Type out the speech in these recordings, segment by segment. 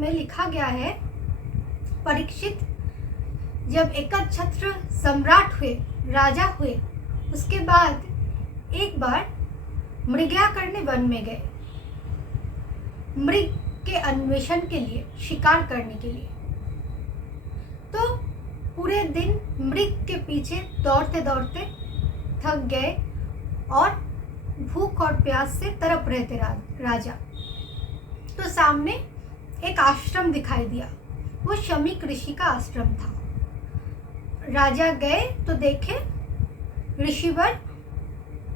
में लिखा गया है, परीक्षित जब एकछत्र सम्राट हुए, राजा हुए, उसके बाद एक बार मृगया करने वन में गए, मृग के अन्वेषण के लिए, शिकार करने के लिए। तो पूरे दिन मृग के पीछे दौड़ते दौड़ते थक गए और भूख और प्यास से तड़प रहे थे राजा। तो सामने एक आश्रम दिखाई दिया, वो शमीक ऋषि का आश्रम था। राजा गए तो देखे ऋषिवर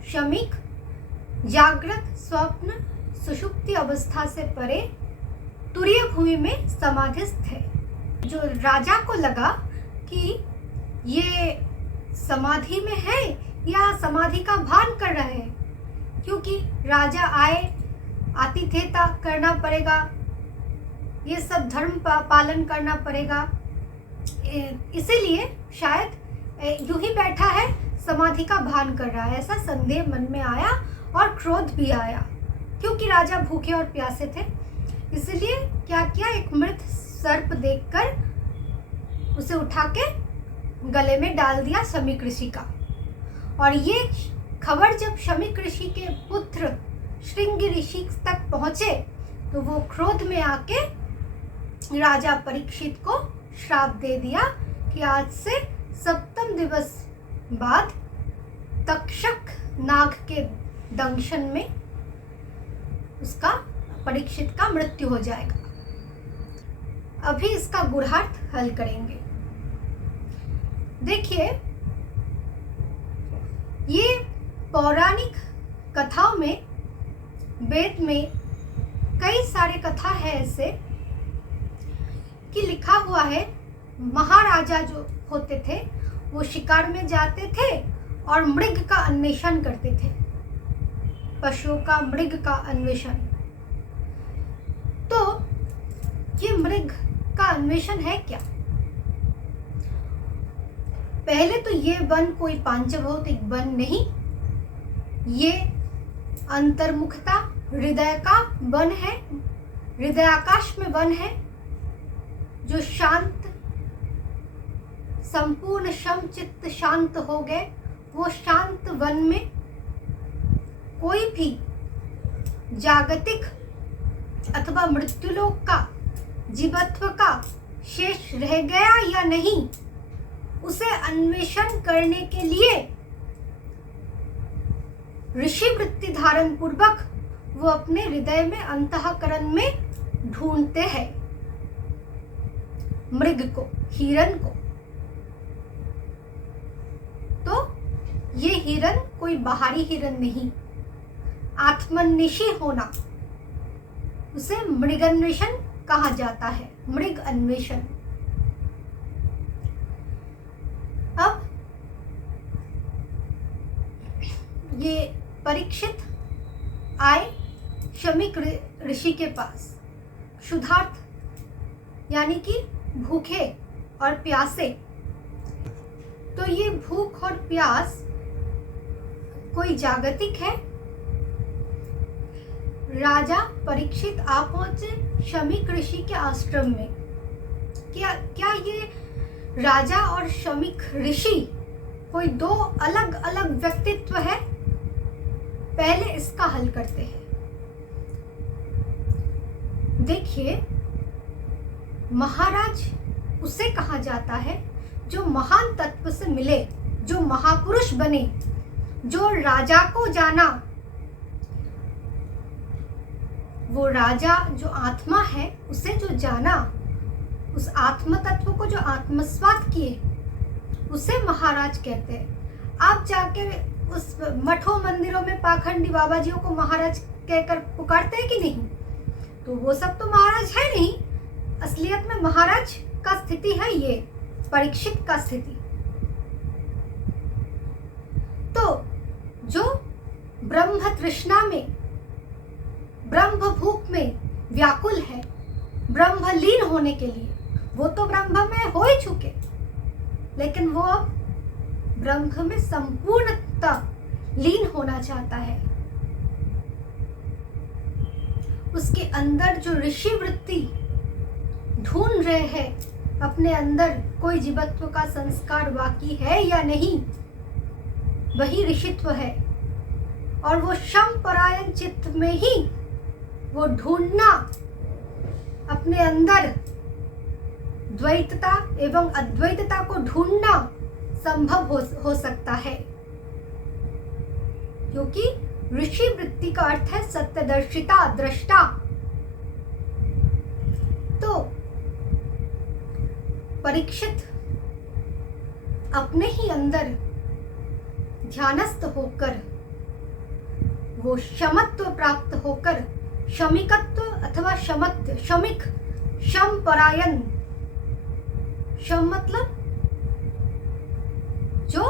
शमीक जागृत, स्वप्न, सुषुप्ति अवस्था से परे तुरीय भूमि में समाधिस्थ थे। जो राजा को लगा कि ये समाधि में है या समाधि का भान कर रहे हैं, क्योंकि राजा आए, आतिथ्यता करना पड़ेगा, ये सब धर्म पालन करना पड़ेगा, इसीलिए शायद यूं ही बैठा है, समाधि का भान कर रहा है, ऐसा संदेह मन में आया और क्रोध भी आया, क्योंकि राजा भूखे और प्यासे थे। इसलिए क्या किया, एक मृत सर्प देखकर उसे उठा के गले में डाल दिया शमीक ऋषि का। और ये खबर जब शमीक ऋषि के पुत्र श्रृंगी ऋषि तक पहुंचे तो वो क्रोध में आके राजा परीक्षित को श्राप दे दिया कि आज से 7 दिवस बाद तक्षक नाग के दंशन में उसका, परीक्षित का मृत्यु हो जाएगा। अभी इसका गूढ़ार्थ हल करेंगे। देखिए, ये पौराणिक कथाओं में, वेद में कई सारे कथा है ऐसे कि लिखा हुआ है, महाराजा जो होते थे वो शिकार में जाते थे और मृग का अन्वेषण करते थे, पशुओं का, मृग का अन्वेषण। तो ये मृग का अन्वेषण है क्या? पहले तो ये वन कोई पांचभौतिक वन नहीं, ये अंतर्मुखता, हृदय का वन है, हृदयाकाश में वन है, जो शांत, संपूर्ण शम चित्त शांत हो गए। वो शांत वन में कोई भी जागतिक अथवा मृत्युलोक का, जीवत्व का शेष रह गया या नहीं, उसे अन्वेषण करने के लिए ऋषि वृत्ति धारण पूर्वक वो अपने हृदय में, अंतःकरण में ढूंढते हैं मृग को, हिरण को। तो ये हिरण कोई बाहरी हिरण नहीं, आत्मनिशी होना, उसे मृगन्वेषण कहा जाता है, मृग अन्वेषण। अब ये परीक्षित आए शमीक ऋषि के पास, क्षुधार्त यानी कि भूखे और प्यासे। तो ये भूख और प्यास कोई जागतिक है? राजा परीक्षित आ पहुंचे शमीक ऋषि के आश्रम में। क्या ये राजा और शमीक ऋषि कोई दो अलग अलग व्यक्तित्व है? पहले इसका हल करते हैं। देखिए, महाराज उसे कहा जाता है जो महान तत्व से मिले, जो महापुरुष बने, जो राजा को जाना। वो राजा जो आत्मा है, उसे जो जाना, उस आत्म तत्व को जो आत्मस्वाद किए, उसे महाराज कहते हैं। आप जाकर उस मठों मंदिरों में पाखंडी बाबा जियों को महाराज कहकर पुकारते हैं कि नहीं? तो वो सब तो महाराज है नहीं। असलियत में महाराज का स्थिति है ये परीक्षित का स्थिति। तो जो ब्रह्म तृष्णा में, ब्रह्म भूख में व्याकुल है, ब्रह्म लीन होने के लिए, वो तो ब्रह्म में हो ही चुके, लेकिन वो अब ब्रह्म में संपूर्णतः लीन होना चाहता है। उसके अंदर जो ऋषि वृत्ति ढूंढ रहे हैं अपने अंदर कोई जीवत्व का संस्कार बाकी है या नहीं, वही ऋषित्व है। और वो शम परायण चित्त में ही वो ढूंढना अपने अंदर द्वैतता एवं अद्वैतता को ढूंढना संभव हो सकता है, क्योंकि ऋषि वृत्ति का अर्थ है सत्यदर्शिता, दृष्टा। तो परीक्षित अपने ही अंदर ध्यानस्थ होकर, वो शमत्व प्राप्त होकर, शमिकत्व अथवा शमत्व, शमिक, शम परायण, शम मतलब जो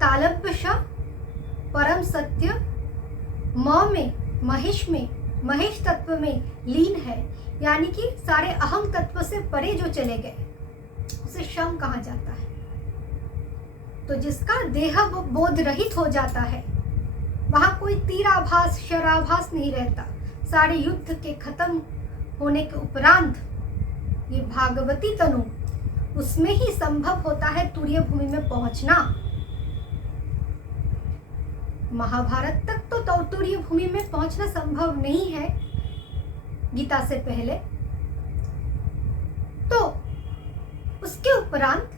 तालब्य श, परम सत्य, म में, महेश तत्व में लीन है, यानी कि सारे अहम तत्व से परे जो चले गए, उसे शम कहा जाता है। तो जिसका देह बोध रहित हो जाता है, वहां कोई तीराभास, शराभास नहीं रहता। सारे युद्ध के खत्म होने के उपरांत ये भागवती तनु, उसमें ही संभव होता है तुरीय भूमि में पहुंचना। महाभारत तक तो तुरीय भूमि में पहुंचना संभव नहीं है गीता से पहले। तो उसके उपरांत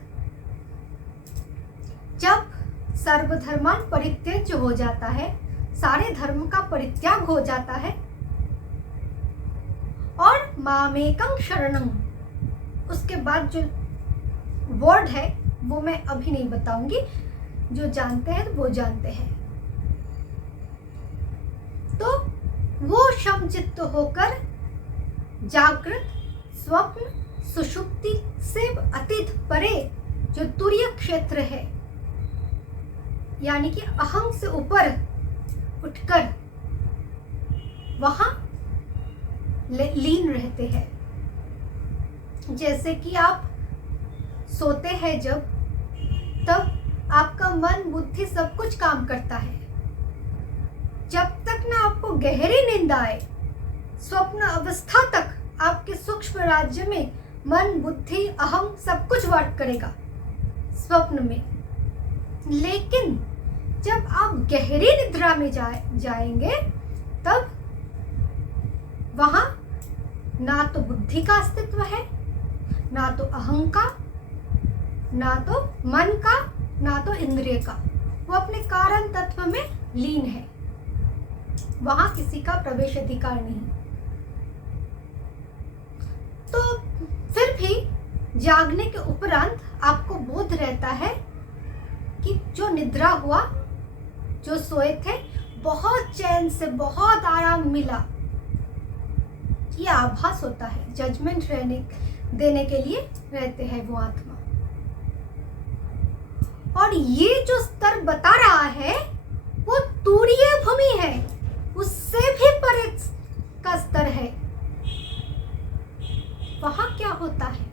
जब सर्वधर्मान परित्यज्य हो जाता है, सारे धर्म का परित्याग हो जाता है, और मामेकं शरणं, उसके बाद जो वर्ड है वो मैं अभी नहीं बताऊंगी, जो जानते हैं वो जानते हैं। तो वो शमचित्त होकर जागृत, स्वप्न, सुषुप्ति से अतीत परे जो तुरीय क्षेत्र है, यानी कि अहम से ऊपर उठकर वहां लीन रहते हैं। जैसे कि आप सोते हैं जब, तब आपका मन, बुद्धि सब कुछ काम करता है। जब तक ना आपको गहरी नींद आए, स्वप्न अवस्था तक आपके सूक्ष्म राज्य में मन, बुद्धि, अहम सब कुछ वर्क करेगा स्वप्न में। लेकिन जब आप गहरी निद्रा में जाएंगे, तब वहां ना तो बुद्धि का अस्तित्व है, ना तो अहं का, ना तो मन का, ना तो इंद्रिय का। वो अपने कारण तत्व में लीन है, वहां किसी का प्रवेश अधिकार नहीं। तो फिर भी जागने के उपरांत आपको बोध रहता है कि जो निद्रा हुआ, जो सोए थे, बहुत चैन से, बहुत आराम मिला, ये आभास होता है। जजमेंट देने के लिए रहते हैं वो आत्मा। और ये जो स्तर बता रहा है वो तुरीय भूमि है, उससे भी परे का स्तर है। वहां क्या होता है,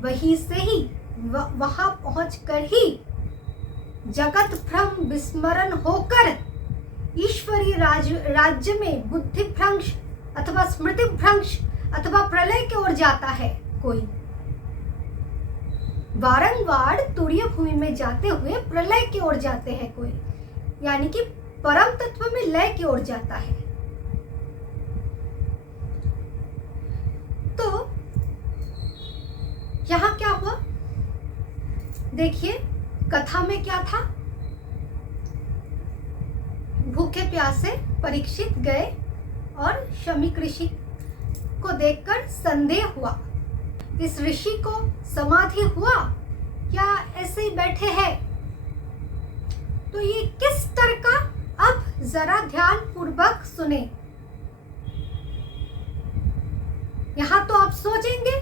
वहीं से ही वहां पहुंचकर ही जगत भ्रम विस्मरण होकर ईश्वरीय राज्य में बुद्धि भ्रंश अथवा स्मृति भ्रंश अथवा प्रलय की ओर जाता है। कोई बारंबार तुरीय भूमि में जाते हुए प्रलय की ओर जाते हैं कोई, यानी कि परम तत्व में लय की ओर जाता है। तो यहां क्या हुआ, देखिए कथा में क्या था। भूखे प्यासे परीक्षित गए और शमीक ऋषि को देखकर संदेह हुआ, इस ऋषि को समाधि हुआ या ऐसे ही बैठे हैं। तो ये किस स्तर का, अब जरा ध्यान पूर्वक सुने। यहां तो आप सोचेंगे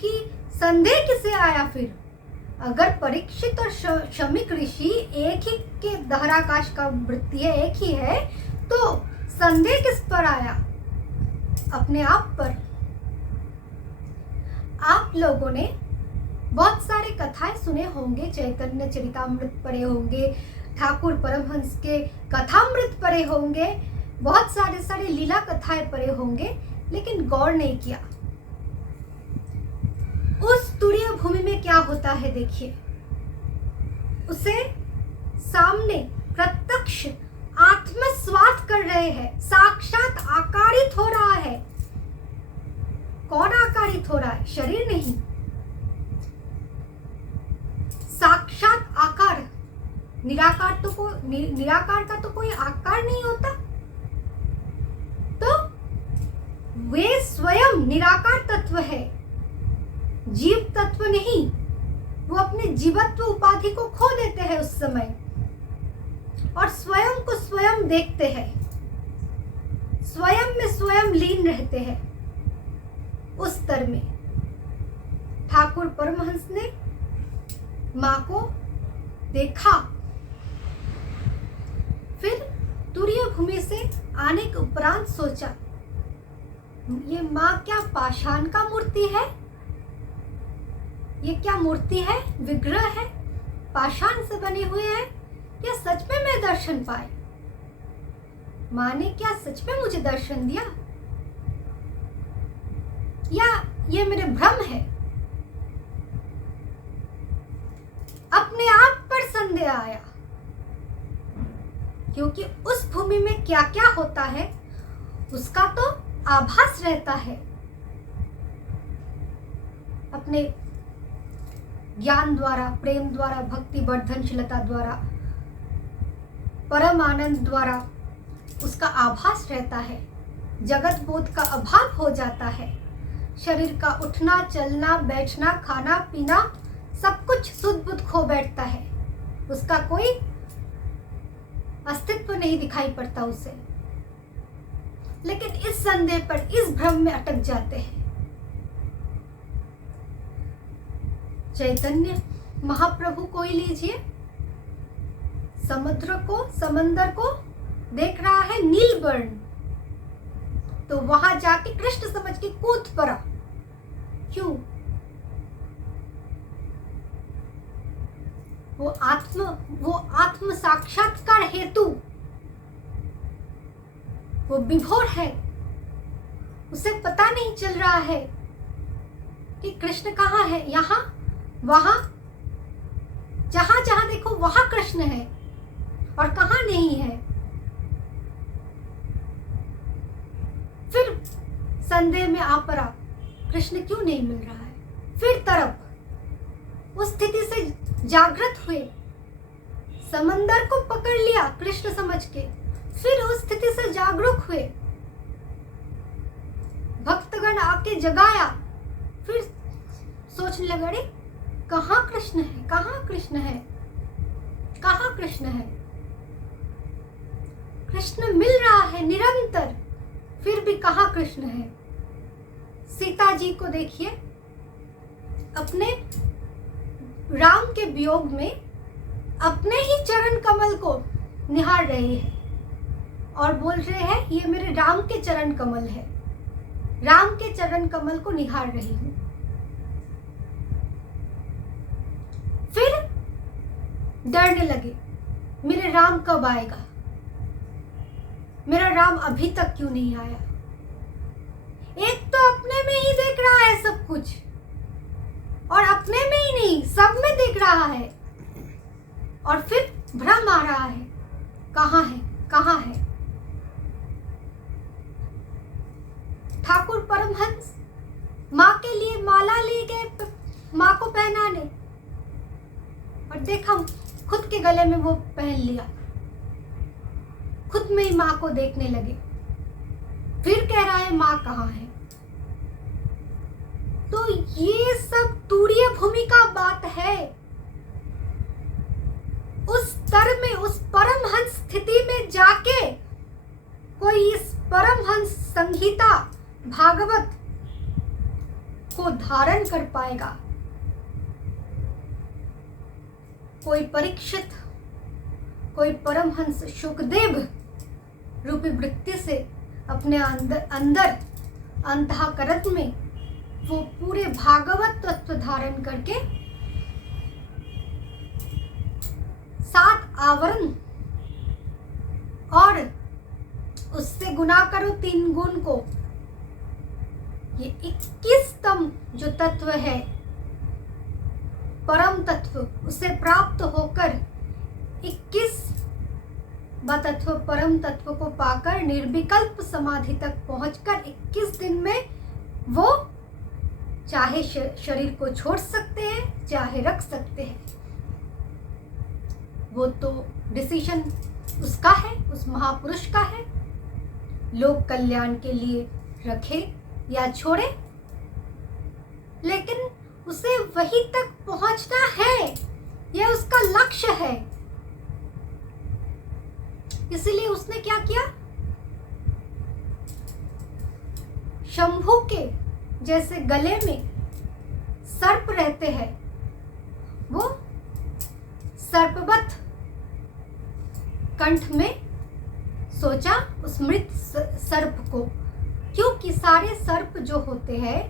कि संदेह किसे आया फिर, अगर परीक्षित और शमीक ऋषि एक ही के दहराकाश का वृत्ति है, एक ही है, तो संदेह किस पर आया, अपने आप पर। आप लोगों ने बहुत सारे कथाएं सुने होंगे, चैतन्य चरितामृत पढ़े होंगे, ठाकुर परमहंस के कथामृत पढ़े होंगे, बहुत सारे लीला कथाएं पढ़े होंगे, लेकिन गौर नहीं किया। उस तुरीय भूमि में क्या होता है देखिए, उसे सामने प्रत्यक्ष आत्मस्वार्थ कर रहे हैं, साक्षात आकारित हो रहा है। कौन आकारित हो रहा है? शरीर नहीं, साक्षात आकार। निराकार का तो कोई आकार नहीं होता, तो वे स्वयं निराकार तत्व है, जीव तत्व नहीं। वो अपने जीवत्व उपाधि को खो देते हैं उस समय और स्वयं को स्वयं देखते हैं, स्वयं में स्वयं लीन रहते हैं। उस स्तर में ठाकुर परमहंस ने मां को देखा। फिर तुरीय भूमि से आने के उपरांत सोचा, ये मां क्या पाषाण का मूर्ति है? ये क्या मूर्ति है? विग्रह है, पाषाण से बने हुए हैं? या सच में मैं दर्शन पाए? मां ने क्या सच में मुझे दर्शन दिया, या ये मेरे भ्रम है? अपने आप पर संदेह आया, क्योंकि उस भूमि में क्या क्या होता है उसका तो आभास रहता है। अपने ज्ञान द्वारा, प्रेम द्वारा, भक्ति वर्धनशीलता द्वारा, परम आनंद द्वारा उसका आभास रहता है। जगत बोध का अभाव हो जाता है। शरीर का उठना, चलना, बैठना, खाना, पीना, सब कुछ सुध बुध खो बैठता है। उसका कोई अस्तित्व नहीं दिखाई पड़ता उसे। लेकिन इस संदेह पर, इस भ्रम में अटक जाते हैं। चैतन्य महाप्रभु को ही लीजिए, समंदर को देख रहा है नील वर्ण, तो वहां जाके कृष्ण समझ के कूद पड़ा। क्यों? वो आत्म साक्षात्कार हेतु वो विभोर है। उसे पता नहीं चल रहा है कि कृष्ण कहाँ है। यहाँ वहां, जहां जहां देखो वहां कृष्ण है और कहाँ नहीं है। फिर संदेह में आ पड़ा, कृष्ण क्यों नहीं मिल रहा है। फिर तरफ उस स्थिति से जागृत हुए, समंदर को पकड़ लिया कृष्ण समझ के। फिर उस स्थिति से जागरूक हुए, भक्तगण आके जगाया। फिर सोचने लगे, अरे कहाँ कृष्ण है, कहाँ कृष्ण है, कहाँ कृष्ण है। कृष्ण मिल रहा है निरंतर, फिर भी कहाँ कृष्ण है। सीता जी को देखिए, अपने राम के वियोग में अपने ही चरण कमल को निहार रहे हैं और बोल रहे हैं, ये मेरे राम के चरण कमल है। राम के चरण कमल को निहार रही हूं। फिर डरने लगे, मेरे राम कब आएगा, मेरा राम अभी तक क्यों नहीं आया। एक तो अपने में ही देख रहा है सब कुछ, और अपने में ही नहीं सब में देख रहा है, और फिर भ्रम आ रहा है, कहाँ है, कहाँ है। ठाकुर परमहंस माँ के लिए माला ले गए माँ को पहनाने, और देखा खुद के गले में वो पहन लिया, खुद में ही माँ को देखने लगे। फिर कह रहा है माँ कहाँ है। तो ये सब तुरीय भूमि का बात है। उस स्तर में, उस परमहंस स्थिति में जाके कोई इस परमहंस संहिता भागवत को धारण कर पाएगा। कोई परीक्षित, कोई परमहंस शुकदेव रूपी वृत्ति से अपने अंदर अंतःकरण में वो पूरे भागवत तत्व धारण करके 7 आवरण और उससे गुना करो 3 गुण को। ये 21तम जो तत्व है, परम तत्व, उसे प्राप्त होकर 21 तत्व परम तत्व को पाकर निर्विकल्प समाधि तक पहुंचकर 21 दिन में वो चाहे शरीर को छोड़ सकते हैं, चाहे रख सकते हैं। वो तो डिसीजन उसका है, उस महापुरुष का है। लोक कल्याण के लिए रखे या छोड़े, लेकिन उसे वहीं तक पहुंचना है, यह उसका लक्ष्य है। इसलिए उसने क्या किया, शंभू के जैसे गले में सर्प रहते हैं, वो सर्पवत कंठ में सोचा उस मृत सर्प को, क्योंकि सारे सर्प जो होते हैं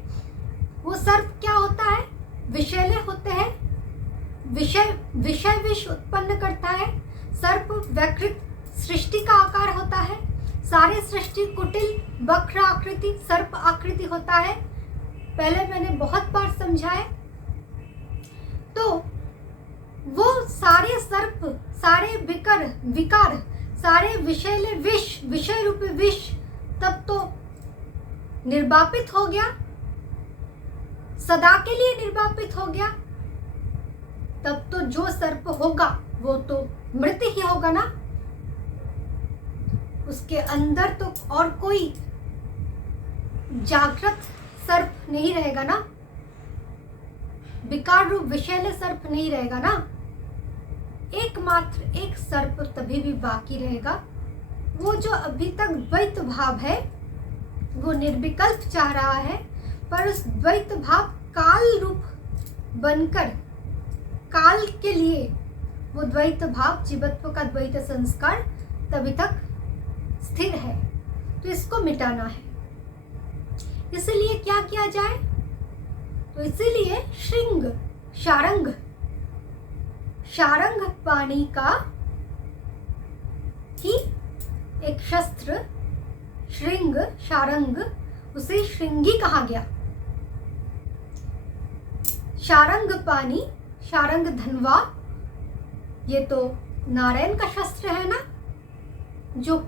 वो सर्प क्या होता है, विषैले होते हैं, विषय विष उत्पन्न करता है। सर्प वैकृत सृष्टि का आकार होता है, सारे सृष्टि कुटिल वक्र आकृति सर्प आकृति होता है। पहले मैंने बहुत बार समझाया। तो वो सारे सर्प, सारे विकार, सारे विषैले विष, विषय रूपी विष तब तो निर्वापित हो गया, सदा के लिए निर्वापित हो गया। तब तो जो सर्प होगा वो तो मृत ही होगा ना, उसके अंदर तो और कोई जागृत सर्प नहीं रहेगा ना, विकार रूप विषैले सर्प नहीं रहेगा ना। एकमात्र एक सर्प तभी भी बाकी रहेगा, वो जो अभी तक द्वैत भाव है, वो निर्विकल्प चाह रहा है, पर उस द्वैत भाव काल रूप बनकर काल के लिए वो द्वैत भाव, जीवत्व का द्वैत संस्कार तभी तक स्थिर है। तो इसको मिटाना है। इसलिए क्या किया जाए, तो इसीलिए शारंग पानी का ही एक शस्त्र, शारंग, उसे श्रृंगी कहा गया। शारंग पानी, शारंग धनवा, ये तो नारायण का शस्त्र है ना, जो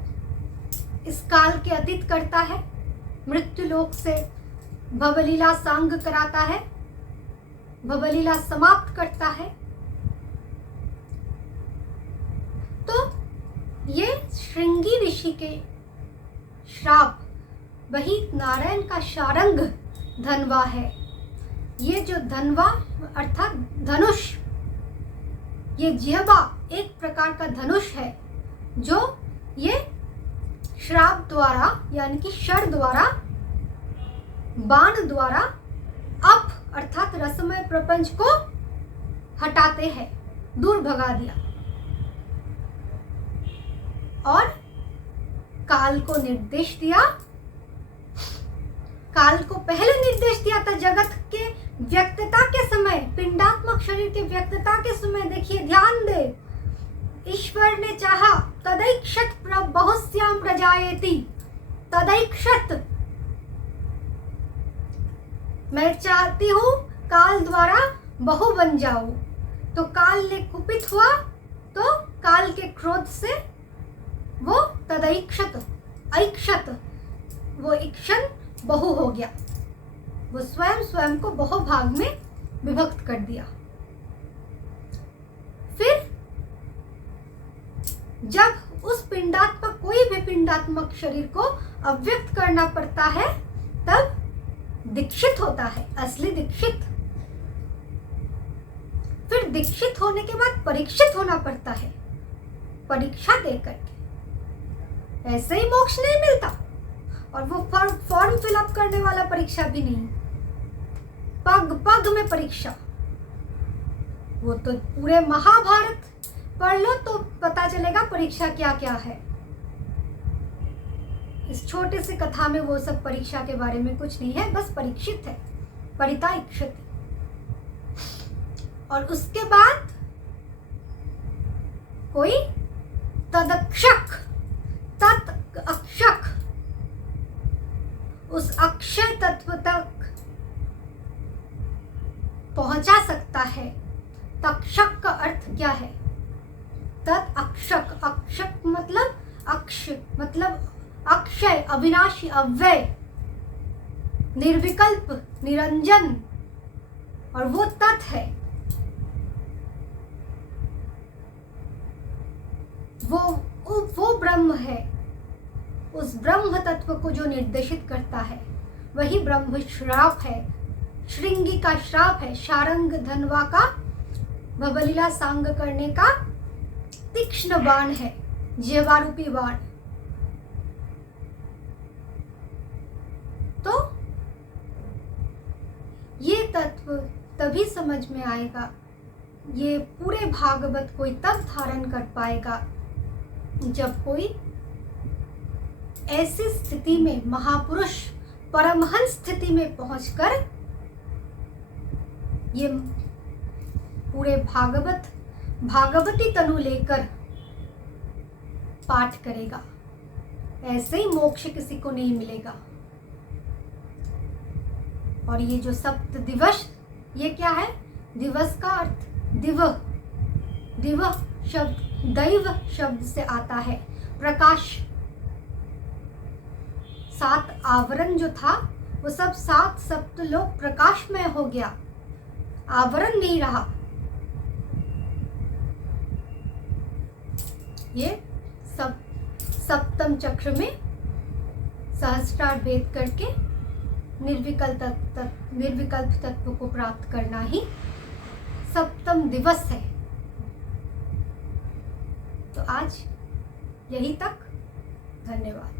इस काल के अतीत करता है, मृत्यु लोक से भवलीला सांग कराता है, भवलीला समाप्त करता है। तो ये श्रृंगी ऋषि के श्राप, वही नारायण का शारंग धनवा है। ये जो धनवा अर्थात धनुष, ये जिह्वा एक प्रकार का धनुष है, जो ये श्राप द्वारा यानी कि शर द्वारा, बाण द्वारा अप अर्थात रसमय प्रपंच को हटाते हैं, दूर भगा दिया। और काल को निर्देश दिया, काल को पहले निर्देश दिया था जगत के व्यक्तता के समय, पिंडात्मक शरीर के व्यक्तता के समय। देखिए, ध्यान दे, ईश्वर ने चाहा तदैक्षत बहुस्याम प्रजायेति, तदैक्षत, मैं चाहती हूं काल द्वारा बहु बन जाऊं। तो काल ने कुपित हुआ, तो काल के क्रोध से वो तदैक्षत, ऐक्षत, वो इक्षण बहु हो गया, वो स्वयं को बहु भाग में विभक्त कर दिया। फिर जब उस पिंडात्मक, कोई भी पिंडात्मक शरीर को अव्यक्त करना पड़ता है, तब दीक्षित होता है, असली दीक्षित। फिर दीक्षित होने के बाद परीक्षित होना पड़ता है, परीक्षा देकर के। ऐसे ही मोक्ष नहीं मिलता, और वो फॉर्म फिलअप करने वाला परीक्षा भी नहीं, पग पग में परीक्षा। वो तो पूरे महाभारत पढ़ लो तो पता चलेगा परीक्षा क्या क्या है। इस छोटे से कथा में वो सब परीक्षा के बारे में कुछ नहीं है, बस परीक्षित है, परिता इक्षित। और उसके बाद कोई तदक्षक, तत् अक्षक, तत्व तक पहुंचा सकता है। तक्षक का अर्थ क्या है? तत् अक्षक, अक्षक मतलब अक्ष मतलब अक्षय, अविनाशी, अव्यय, निर्विकल्प, निरंजन, और वो तत् है, वो ब्रह्म है। उस ब्रह्म तत्व को जो निर्देशित करता है वही ब्रह्म श्राप है, श्रृंगी का श्राप है, शारंग धनवा का भवलीला सांग करने का तीक्ष्ण बाण है, जिह्वारूपी बाण। तो ये तत्व तभी समझ में आएगा, ये पूरे भागवत कोई तब धारण कर पाएगा जब कोई ऐसी स्थिति में, महापुरुष परमहंस स्थिति में पहुंचकर ये पूरे भागवती तनु लेकर पाठ करेगा। ऐसे ही मोक्ष किसी को नहीं मिलेगा। और ये जो सप्त दिवस, ये क्या है? दिवस का अर्थ दिव, दिव शब्द दैव शब्द से आता है, प्रकाश। 7 आवरण जो था वो सब 7 सप्तलोक प्रकाशमय हो गया, आवरण नहीं रहा। ये सब सप्तम चक्र में सहस्त्रार भेद करके निर्विकल्प तत्व को प्राप्त करना ही सप्तम दिवस है। तो आज यही तक, धन्यवाद।